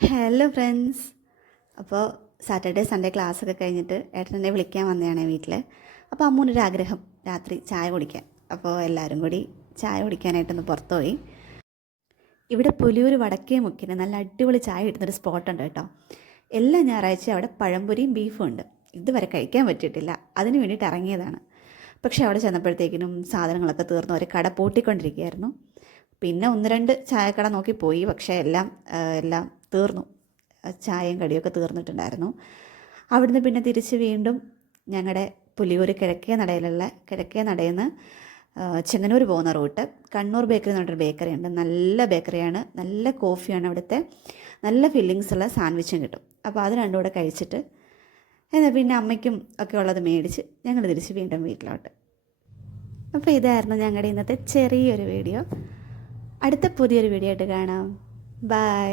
Hello friends. അപ്പോൾ Saturday Sunday ക്ലാസ്സൊക്കെ കഴിഞ്ഞിട്ട് ഏട്ടനെന്നെ വിളിക്കാൻ വന്നതാണ് വീട്ടിൽ. അപ്പോൾ അമ്മൂനൊരാഗ്രഹം രാത്രി ചായ കുടിക്കാൻ. അപ്പോൾ എല്ലാവരും കൂടി ചായ കുടിക്കാനായിട്ടൊന്ന് പുറത്തു പോയി. ഇവിടെ പുലിയൂർ വടക്കേ മുക്കിന് നല്ല അടിപൊളി ചായ കിട്ടുന്നൊരു സ്പോട്ടുണ്ട് കേട്ടോ. എല്ലാ ഞായറാഴ്ചയും അവിടെ പഴംപൊരിയും ബീഫും ഉണ്ട്. ഇതുവരെ കഴിക്കാൻ പറ്റിയിട്ടില്ല, അതിന് വേണ്ടിയിട്ട് ഇറങ്ങിയതാണ്. പക്ഷേ അവിടെ ചെന്നപ്പോഴത്തേക്കിനും സാധനങ്ങളൊക്കെ തീർന്നു, ഒരു കട പൂട്ടിക്കൊണ്ടിരിക്കുകയായിരുന്നു. പിന്നെ ഒന്ന് രണ്ട് ചായക്കട നോക്കി പോയി, പക്ഷേ എല്ലാം തീർന്നു. ചായയും കടിയൊക്കെ തീർന്നിട്ടുണ്ടായിരുന്നു. അവിടുന്ന് പിന്നെ തിരിച്ച് വീണ്ടും ഞങ്ങളുടെ പുലിയൂർ കിഴക്കേ നടയിൽ നിന്ന് ചെങ്ങന്നൂർ പോകുന്ന റൂട്ട് കണ്ണൂർ ബേക്കറി എന്ന് പറഞ്ഞൊരു ബേക്കറി ഉണ്ട്. നല്ല ബേക്കറിയാണ്, നല്ല കോഫിയാണ് അവിടുത്തെ, നല്ല ഫില്ലിങ്സ് ഉള്ള സാൻഡ്വിച്ചും കിട്ടും. അപ്പോൾ അത് രണ്ടും കൂടെ കഴിച്ചിട്ട് എന്നാൽ പിന്നെ അമ്മയ്ക്കും ഒക്കെ ഉള്ളത് മേടിച്ച് ഞങ്ങൾ തിരിച്ച് വീണ്ടും വീട്ടിലോട്ട്. അപ്പോൾ ഇതായിരുന്നു ഞങ്ങളുടെ ഇന്നത്തെ ചെറിയൊരു വീഡിയോ. അടുത്ത പുതിയൊരു വീഡിയോ ആയിട്ട് കാണാം. ബൈ.